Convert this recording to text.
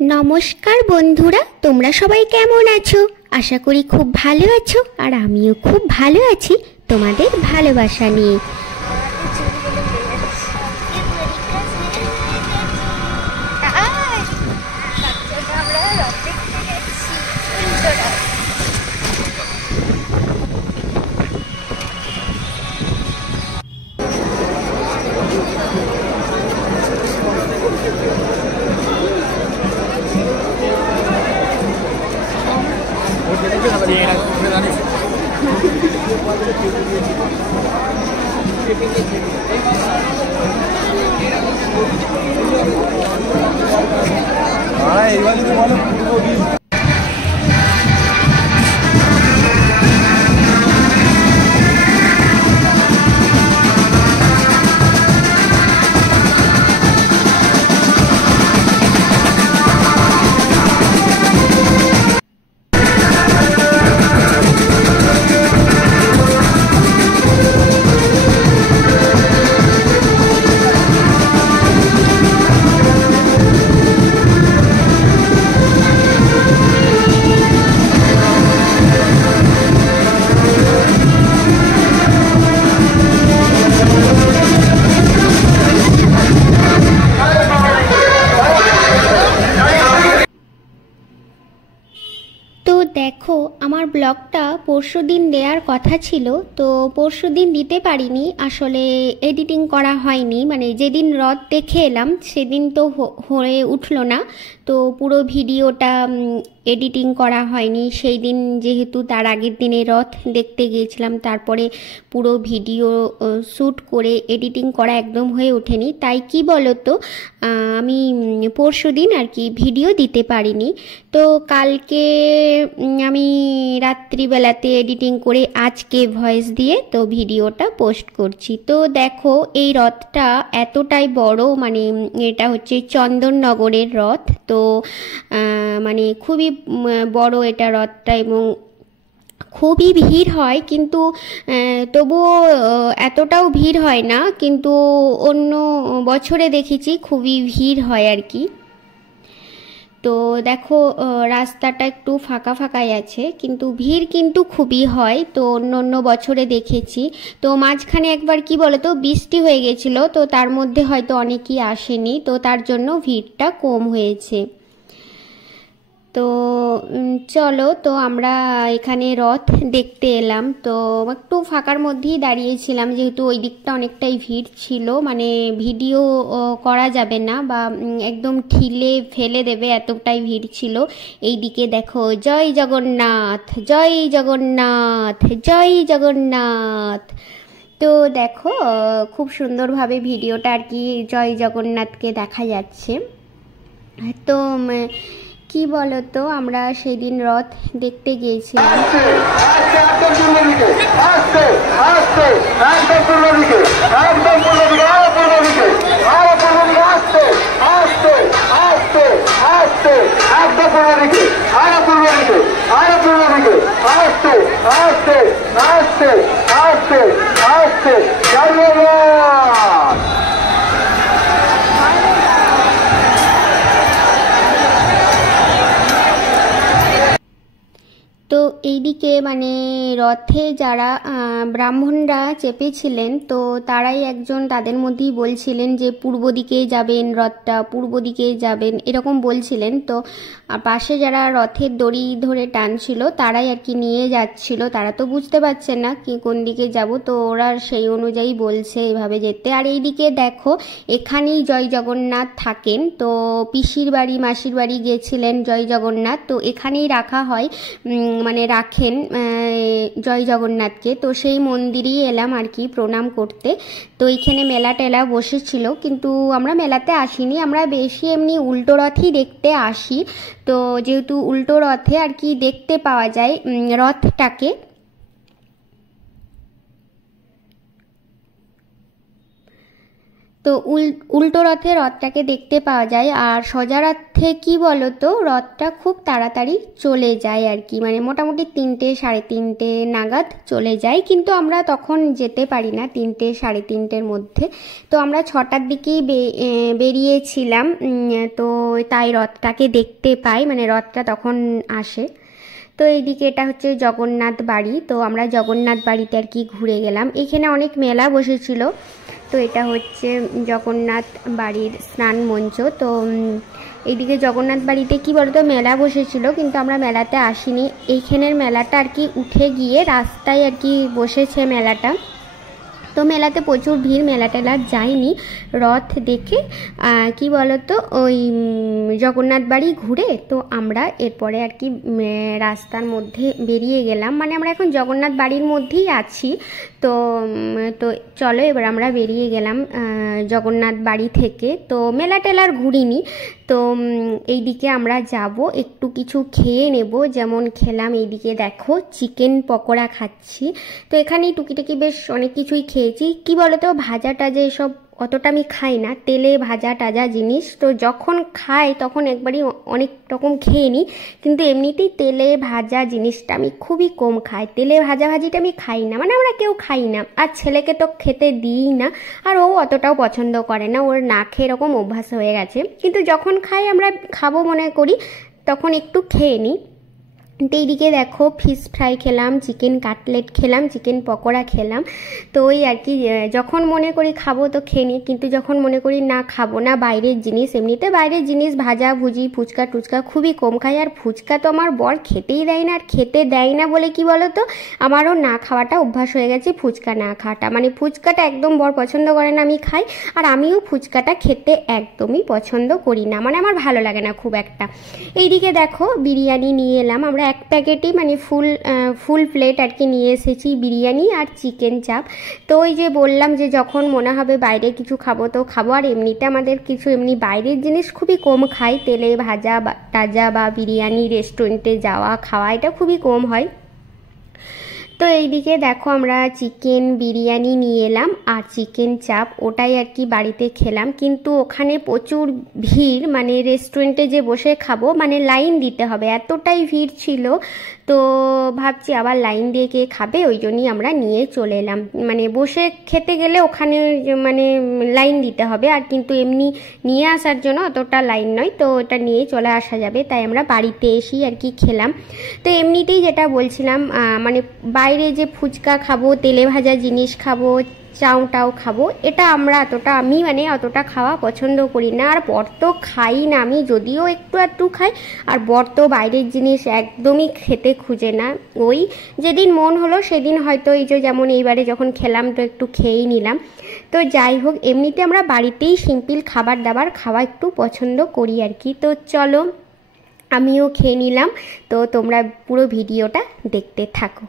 নমস্কার বন্ধুরা, তোমরা সবাই কেমন আছো? আশা করি খুব ভালো আছো, আর আমিও খুব ভালো আছি তোমাদের ভালোবাসা নিয়ে। দেখো, আমার ব্লগটা পরশুদিন দেওয়ার কথা ছিল, তো পরশুদিন দিতে পারিনি। আসলে এডিটিং করা হয়নি, মানে যেদিন রথ দেখে এলাম সেদিন তো হয়ে উঠলো না, তো পুরো ভিডিওটা এডিটিং করা হয়নি। সেই দিন যেহেতু তার আগের দিনে রথ দেখতে গিয়েছিলাম, তারপরে পুরো ভিডিও শ্যুট করে এডিটিং করা একদম হয়ে ওঠেনি। তাই কি বলো তো, আমি পরশুদিন আর কি ভিডিও দিতে পারিনি। তো কালকে আমি রাত্রিবেলাতে এডিটিং করে আজকে ভয়েস দিয়ে তো ভিডিওটা পোস্ট করছি। তো দেখো, এই রথটা এতটাই বড়, মানে এটা হচ্ছে চন্দননগরের রথ। তো মানে খুবই বড় এটা রথটা, এবং খুবই ভিড় হয়, কিন্তু তবুও এতটাও ভিড় হয় না। কিন্তু অন্য বছরে দেখেছি খুবই ভিড় হয় আর কি। তো দেখো, রাস্তাটা একটু ফাঁকা ফাঁকাই আছে, কিন্তু ভিড় কিন্তু খুবই হয়। তো অন্য বছরে দেখেছি। তো মাঝখানে একবার কি বলতো, বৃষ্টি হয়ে গেছিল, তো তার মধ্যে হয়তো অনেকেই আসেনি, তো তার জন্য ভিড়টা কম হয়েছে। তো চলো, তো আমরা এখানে রথ দেখতে এলাম। তো একটু ফাঁকার মধ্যেই দাঁড়িয়েছিলাম, যেহেতু ওই দিকটা অনেকটাই ভিড় ছিল, মানে ভিডিও করা যাবে না, বা একদম ঠিলে ফেলে দেবে, এতটাই ভিড় ছিল। এই দিকে দেখো, জয় জগন্নাথ, জয় জগন্নাথ, জয় জগন্নাথ। তো দেখো, খুব সুন্দরভাবে ভিডিওটা আর কি জয় জগন্নাথকে দেখা যাচ্ছে। তো কি বলতো, আমরা সেদিন রথ দেখতে গিয়েছিলাম। তো এইদিকে মানে রথে যারা ব্রাহ্মণরা চেপেছিলেন, তো তারাই একজন তাদের মধ্যেই বলছিলেন যে পূর্ব দিকে যাবেন, রথটা পূর্ব দিকে যাবেন, এরকম বলছিলেন। তো পাশে যারা রথের দড়ি ধরে টানছিল তারাই আর কি নিয়ে যাচ্ছিল, তারা তো বুঝতে পারছে না কি কোন দিকে যাব, তো ওরা সেই অনুযায়ী বলছে এভাবে যেতে। আর এইদিকে দেখো, এখানেই জয় জগন্নাথ থাকেন। তো পিসির বাড়ি মাসির বাড়ি গেছিলেন জয় জগন্নাথ, তো এখানেই রাখা হয়, মানে রাখেন জয় জগন্নাথকে। তো সেই মন্দিরেই এলাম আর কি প্রণাম করতে। তো এইখানে মেলা টেলা বসেছিল, কিন্তু আমরা মেলাতে আসিনি, আমরা বেশি এমনি উল্টো রথই দেখতে আসি। তো যেহেতু উল্টো রথে আর কি দেখতে পাওয়া যায় রথটাকে। তো উল্টো রথে রথটাকে দেখতে পাওয়া যায়। আর সোজা রথে কি বলতো, রথটা খুব তাড়াতাড়ি চলে যায় আর কি, মানে মোটামুটি 3টে 3:30 নাগাদ চলে যায়, কিন্তু আমরা তখন যেতে পারি না 3টে 3:30-এর মধ্যে। তো আমরা 6টার দিকেই বেরিয়েছিলাম, তো তাই রথটাকে দেখতে পাই, মানে রথটা তখন আসে। তো এইদিকে এটা হচ্ছে জগন্নাথ বাড়ি, তো আমরা জগন্নাথ বাড়িতে আর কি ঘুরে গেলাম। এখানে অনেক মেলা বসেছিল। তো এটা হচ্ছে জগন্নাথ বাড়ির স্নান মঞ্চ। তো এইদিকে জগন্নাথ বাড়িতে কি বলতো, মেলা বসেছিল, কিন্তু আমরা মেলাতে আসিনি। এইখানের মেলাটা আর কি উঠে গিয়ে রাস্তায় আর কি বসেছে মেলাটা। তো মেলাতে প্রচুর ভিড়, মেলা টেলা যায়নি, রথ দেখে কি বলতো ওই জগন্নাথ বাড়ি ঘুরে তো আমরা এরপরে আর কি রাস্তার মধ্যে বেরিয়ে গেলাম, মানে আমরা এখন জগন্নাথ বাড়ির মধ্যেই আছি। তো তো চলো এবার আমরা বেরিয়ে গেলাম জগন্নাথ বাড়ি থেকে। তো মেলা টেলার ঘুরিনি। তো এইদিকে আমরা যাব, একটু কিছু খেয়ে নেব, যেমন খেলাম এইদিকে দেখো চিকেন পকোড়া খাচ্ছি। তো এখানেই টুকিটাকি বেশ অনেক কিছুই খেয়েছি। কি বলতো, ভাজা টাজা এসব অতটা আমি খাই না, তেলে ভাজা টাজা জিনিস। তো যখন খাই তখন একবারই অনেক রকম খেয়ে নিই, কিন্তু এমনিতেই তেলে ভাজা জিনিসটা আমি খুবই কম খাই। তেলে ভাজা ভাজিটা আমি খাই না, মানে আমরা কেউ খাই না, আর ছেলেকে তো খেতে দিই না, আর ও অতটাও পছন্দ করে না, ওর না খেয়ে এরকম অভ্যাস হয়ে গেছে। কিন্তু যখন খাই আমরা খাবো মনে করি তখন একটু খেয়ে নিই। তো এইদিকে দেখো ফিশ ফ্রাই খেলাম, চিকেন কাটলেট খেলাম, চিকেন পকোড়া খেলাম। তো ওই আর কি যখন মনে করি খাবো তো খেয়ে নিই, কিন্তু যখন মনে করি না খাবো না বাইরের জিনিস, এমনিতে বাইরের জিনিস ভাজা ভুজি ফুচকা টুচকা খুবই কম খাই। আর ফুচকা তো আমার বর খেতেই দেয় না, আর খেতে দেয় না বলে কি বলো তো, আমারও না খাওয়াটা অভ্যাস হয়ে গেছে, ফুচকা না খাওয়াটা, মানে ফুচকাটা একদম বর পছন্দ করে না, আমি খাই, আর আমিও ফুচকাটা খেতে একদমই পছন্দ করি না, মানে আমার ভালো লাগে না খুব একটা। এইদিকে দেখো বিরিয়ানি নিয়ে এলাম আমরা, এক প্যাকেটই মানে ফুল প্লেট আর কি নিয়ে এসেছি বিরিয়ানি আর চিকেন চাপ। তো ওই যে বললাম যে যখন মনে হবে বাইরে কিছু খাবো তো খাবো, আর এমনিতে আমাদের কিছু এমনি বাইরের জিনিস খুবই কম খাই, তেলে ভাজা বা টাজা বা বিরিয়ানি রেস্টুরেন্টে যাওয়া খাওয়া এটা খুবই কম হয়। তো এইদিকে দেখো আমরা চিকেন বিরিয়ানি নিয়ে এলাম আর চিকেন চাপ, ওটাই আর কি বাড়িতে খেলাম, কিন্তু ওখানে প্রচুর ভিড়, মানে রেস্টুরেন্টে যে বসে খাবো মানে লাইন দিতে হবে, এতটাই ভিড় ছিল। তো ভাবছি আবার লাইন দিয়ে কে খাবে, ওই জন্যই আমরা নিয়ে চলে এলাম। মানে বসে খেতে গেলে ওখানে মানে লাইন দিতে হবে, আর কিন্তু এমনি নিয়ে আসার জন্য অতটা লাইন নয়, তো ওটা নিয়ে চলে আসা যাবে, তাই আমরা বাড়িতে এসেই আর কি খেলাম। তো এমনিতেই যেটা বলছিলাম, মানে বাইরে যে ফুচকা খাবো, তেলে ভাজা জিনিস খাবো, চাউটাও খাবো, এটা আমি মানে অতটা খাওয়া পছন্দ করি না, আর বর তো খাই না, আমি যদিও একটু একটু খাই, আর বর তো বাইরের জিনিস একদমই খেতে খুঁজে না। ওই যেদিন মন হলো সেদিন হয়তো এই যে যেমন এইবারে যখন খেলাম তো একটু খেয়েই নিলাম। তো যাই হোক, এমনিতে আমরা বাড়িতেই সিম্পল খাবার দাবার খাওয়া একটু পছন্দ করি আর কি। তো চলো আমিও খেয়ে নিলাম, তো তোমরা পুরো ভিডিওটা দেখতে থাকো।